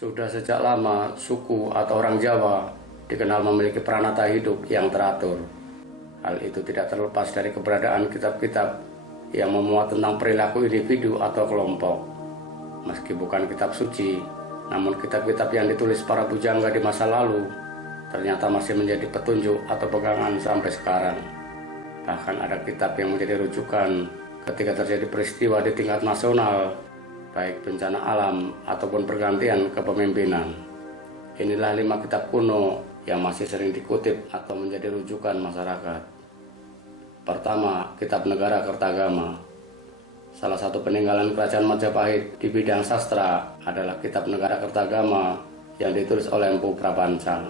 Sudah sejak lama, suku atau orang Jawa dikenal memiliki peranata hidup yang teratur. Hal itu tidak terlepas dari keberadaan kitab-kitab yang memuat tentang perilaku individu atau kelompok. Meski bukan kitab suci, namun kitab-kitab yang ditulis para bujangga di masa lalu ternyata masih menjadi petunjuk atau pegangan sampai sekarang. Bahkan ada kitab yang menjadi rujukan ketika terjadi peristiwa di tingkat nasional, baik bencana alam ataupun pergantian kepemimpinan. Inilah 5 kitab kuno yang masih sering dikutip atau menjadi rujukan masyarakat. Pertama, Kitab Negara Kertagama. Salah satu peninggalan Kerajaan Majapahit di bidang sastra adalah Kitab Negara Kertagama yang ditulis oleh Empu Prapancal.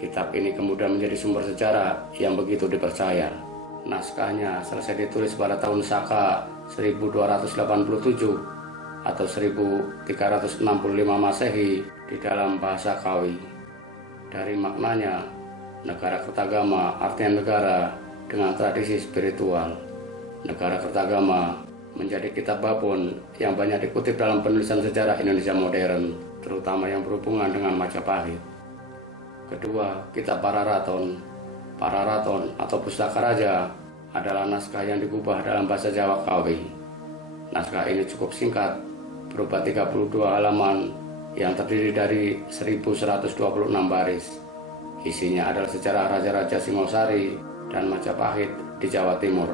Kitab ini kemudian menjadi sumber sejarah yang begitu dipercaya. Naskahnya selesai ditulis pada tahun Saka 1287 atau 1365 Masehi di dalam bahasa Kawi. Dari maknanya, negara Kertagama artinya negara dengan tradisi spiritual. Negara Kertagama menjadi kitab babon yang banyak dikutip dalam penulisan sejarah Indonesia modern, terutama yang berhubungan dengan Majapahit. Kedua, Kitab Pararaton. Pararaton atau Pustaka Raja adalah naskah yang digubah dalam bahasa Jawa Kawi. Naskah ini cukup singkat, berupa 32 halaman yang terdiri dari 1126 baris. Isinya adalah sejarah Raja-Raja Singosari dan Majapahit di Jawa Timur.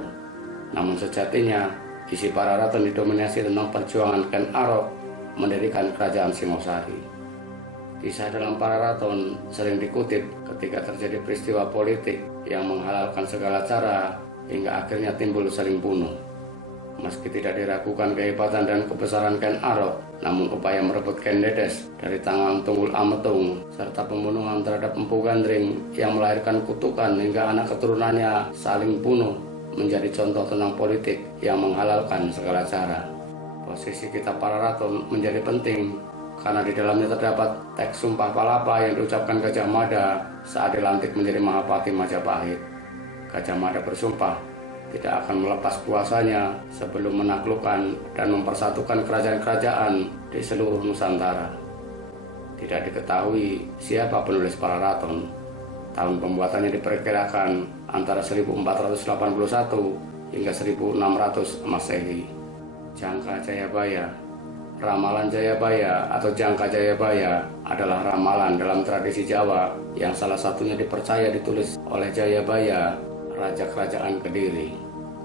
Namun sejatinya, isi Pararaton didominasi tentang perjuangan Ken Arok mendirikan kerajaan Singosari. Kisah dalam Pararaton sering dikutip ketika terjadi peristiwa politik yang menghalalkan segala cara hingga akhirnya timbul saling bunuh. Meski tidak diragukan kehebatan dan kebesaran Ken Arok, namun upaya merebut Ken Dedes dari tangan Tunggul Ametung serta pembunuhan terhadap Empu Gandring yang melahirkan kutukan hingga anak keturunannya saling bunuh menjadi contoh tentang politik yang menghalalkan segala cara. Posisi Kitab Pararaton menjadi penting karena di dalamnya terdapat teks Sumpah Palapa yang diucapkan Gajah Mada saat dilantik menjadi Mahapati Majapahit. Gajah Mada bersumpah tidak akan melepas kuasanya sebelum menaklukkan dan mempersatukan kerajaan-kerajaan di seluruh Nusantara. Tidak diketahui siapa penulis Pararaton. Tahun pembuatannya diperkirakan antara 1481 hingga 1600 Masehi. Jangka Jayabaya. Ramalan Jayabaya atau Jangka Jayabaya adalah ramalan dalam tradisi Jawa yang salah satunya dipercaya ditulis oleh Jayabaya, Raja Kerajaan Kediri.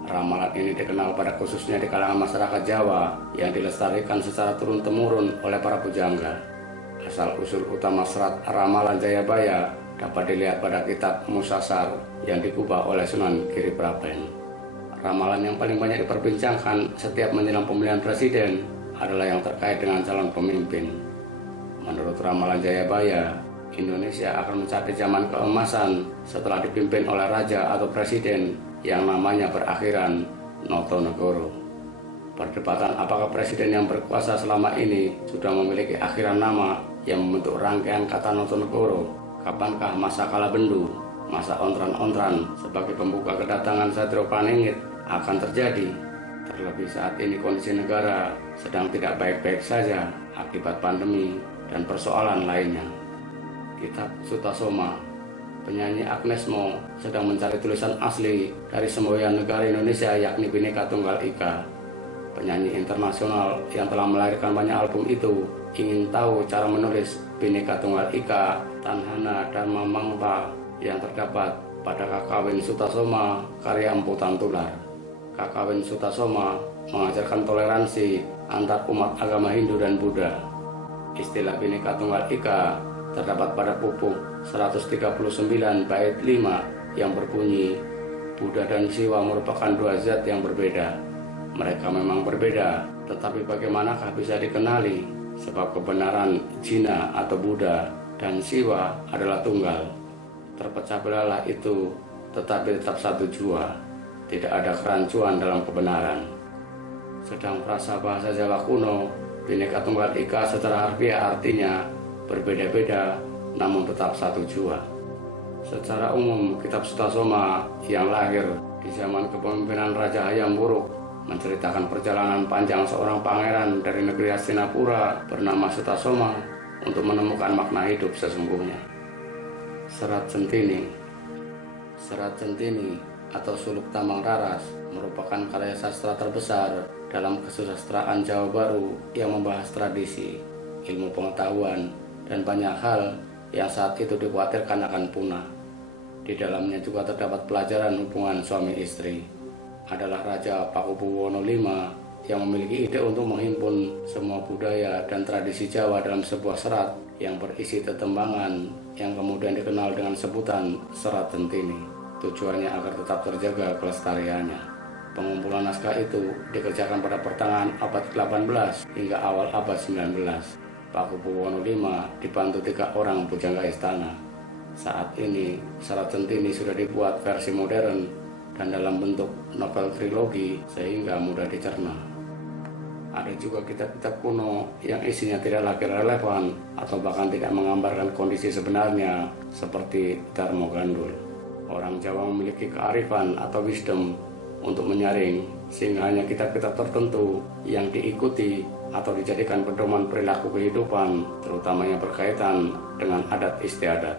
Ramalan ini dikenal pada khususnya di kalangan masyarakat Jawa yang dilestarikan secara turun-temurun oleh para pujangga. Asal-usul utama serat ramalan Jayabaya dapat dilihat pada kitab Musasar yang digubah oleh Sunan Giripraben. Ramalan yang paling banyak diperbincangkan setiap menjelang pemilihan presiden adalah yang terkait dengan calon pemimpin. Menurut ramalan Jayabaya, Indonesia akan mencapai zaman keemasan setelah dipimpin oleh raja atau presiden yang namanya berakhiran Notonegoro. Perdebatan apakah presiden yang berkuasa selama ini sudah memiliki akhiran nama yang membentuk rangkaian kata Notonegoro. Kapankah masa Kalabendu, masa ontran-ontran sebagai pembuka kedatangan Satrio Paningit akan terjadi? Terlebih saat ini kondisi negara sedang tidak baik-baik saja akibat pandemi dan persoalan lainnya. Kitab Sutasoma. Penyanyi Agnes Mo sedang mencari tulisan asli dari semboyan negara Indonesia yakni Bhinneka Tunggal Ika. Penyanyi internasional yang telah melahirkan banyak album itu ingin tahu cara menulis Bhinneka Tunggal Ika, Tanhana Dharma Mangpa yang terdapat pada Kakawin Sutasoma karya Empu Tantular. Kakawin Sutasoma mengajarkan toleransi antar umat agama Hindu dan Buddha. Istilah Bhinneka Tunggal Ika terdapat pada pupuk 139 bait 5 yang berbunyi, Buddha dan Siwa merupakan dua zat yang berbeda. Mereka memang berbeda, tetapi bagaimanakah bisa dikenali? Sebab kebenaran Jina atau Buddha dan Siwa adalah tunggal. Terpecah belahlah itu, tetapi tetap satu jua. Tidak ada kerancuan dalam kebenaran. Sedang frasa bahasa Jawa kuno, Bhinneka Tunggal Ika secara harfiah artinya berbeda-beda namun tetap satu jua. Secara umum, kitab Sutasoma yang lahir di zaman kepemimpinan Raja Hayam Wuruk menceritakan perjalanan panjang seorang pangeran dari negeri Hastinapura bernama Sutasoma untuk menemukan makna hidup sesungguhnya. Serat Centini. Serat Centini atau Suluk Tambang Raras merupakan karya sastra terbesar dalam kesusastraan Jawa Baru yang membahas tradisi, ilmu pengetahuan, dan banyak hal yang saat itu dikhawatirkan akan punah. Di dalamnya juga terdapat pelajaran hubungan suami istri. Adalah Raja Pakubuwono V yang memiliki ide untuk menghimpun semua budaya dan tradisi Jawa dalam sebuah serat yang berisi tetembangan yang kemudian dikenal dengan sebutan Serat Centini. Tujuannya agar tetap terjaga kelestariannya. Pengumpulan naskah itu dikerjakan pada pertengahan abad ke-18 hingga awal abad 19. Pakubuwono V dibantu 3 orang pujangga istana. Saat ini Serat Centini sudah dibuat versi modern dan dalam bentuk novel trilogi sehingga mudah dicerna. Ada juga kitab-kitab kuno yang isinya tidak lagi relevan atau bahkan tidak menggambarkan kondisi sebenarnya seperti Darmo Gandul. Orang Jawa memiliki kearifan atau wisdom untuk menyaring sehingga hanya kitab-kitab tertentu yang diikuti atau dijadikan pedoman perilaku kehidupan, terutama yang berkaitan dengan adat istiadat.